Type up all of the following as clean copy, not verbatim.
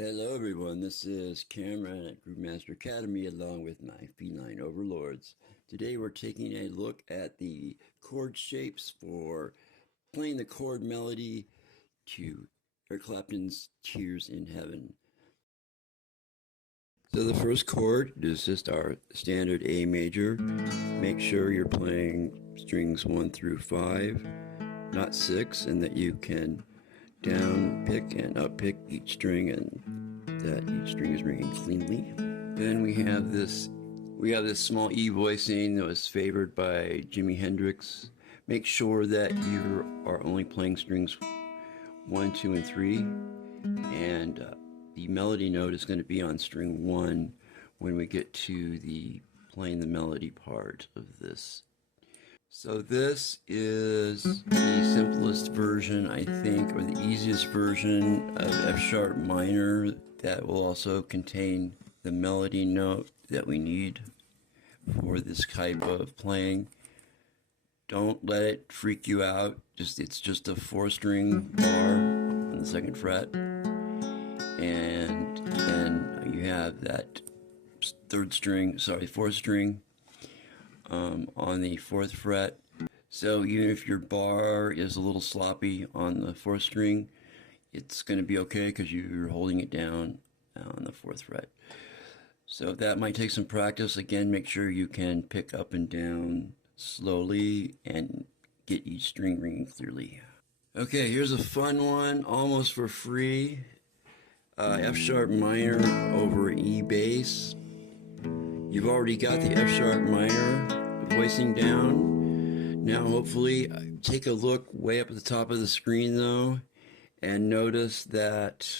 Hello everyone, this is Cameron at Groovemaster Academy along with my feline overlords. Today we're taking a look at the chord shapes for playing the chord melody to Eric Clapton's Tears in Heaven. So the first chord is just our standard A major. Make sure you're playing strings 1 through 5, not 6, and that you can down pick and up pick each string and that each string is ringing cleanly. Then we have this small E voicing that was favored by Jimi Hendrix. Make sure that you are only playing strings 1, 2, and 3, and the melody note is going to be on string 1 when we get to the playing the melody part of this. So this is the simplest version, I think, or the easiest version of F sharp minor that will also contain the melody note that we need for this type of playing. Don't let it freak you out. It's just a 4-string bar on the 2nd fret, and then you have that 4th string on the 4th fret. So even if your bar is a little sloppy on the 4th string, it's going to be okay because you're holding it down on the 4th fret. So that might take some practice. Again, make sure you can pick up and down slowly and get each string ringing clearly. Okay, here's a fun one, almost for free. F sharp minor over E bass. You've already got the F sharp minor voicing down. Now hopefully take a look way up at the top of the screen though, and notice that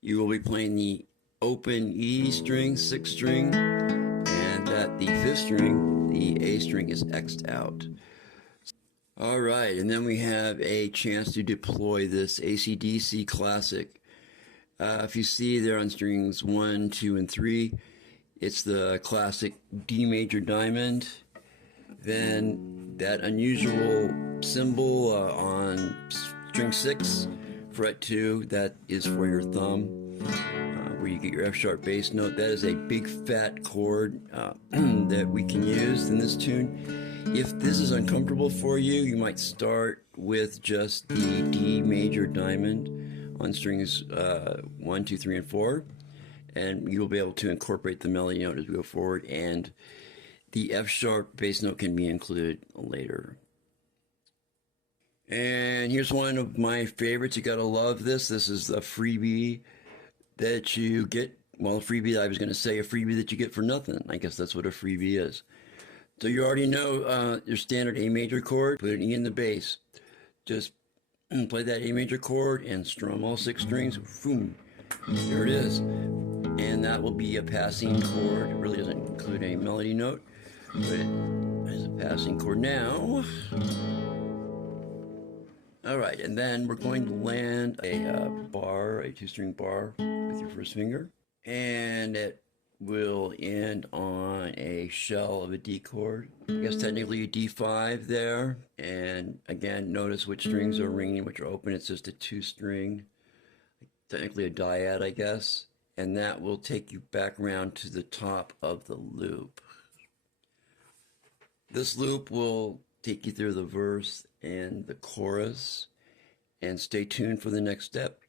you will be playing the open E string, 6th string, and that the 5th string, the A string, is X'd out. Alright, and then we have a chance to deploy this AC/DC classic. If you see there on strings 1, 2, and 3, it's the classic D major diamond. Then that unusual symbol on string 6, fret 2, that is for your thumb, where you get your F sharp bass note. That is a big fat chord that we can use in this tune. If this is uncomfortable for you, you might start with just the D major diamond on strings 1, 2, 3, and 4. And you'll be able to incorporate the melody note as we go forward, and the F sharp bass note can be included later. And here's one of my favorites. You gotta love this. This is the freebie that you get. Well, freebie, I was gonna say a freebie that you get for nothing. I guess that's what a freebie is. So you already know your standard A major chord. Put an E in the bass. Just play that A major chord and strum all 6 strings. Boom. There it is. And that will be a passing chord. It really doesn't include any melody note, but it is a passing chord now. Alright, and then we're going to land a bar, a 2-string bar with your 1st finger, and it will end on a shell of a D chord. I guess technically a D5 there, and again, notice which strings are ringing, which are open. It's just a 2-string, technically a dyad, I guess. And that will take you back around to the top of the loop. This loop will take you through the verse and the chorus, and stay tuned for the next step.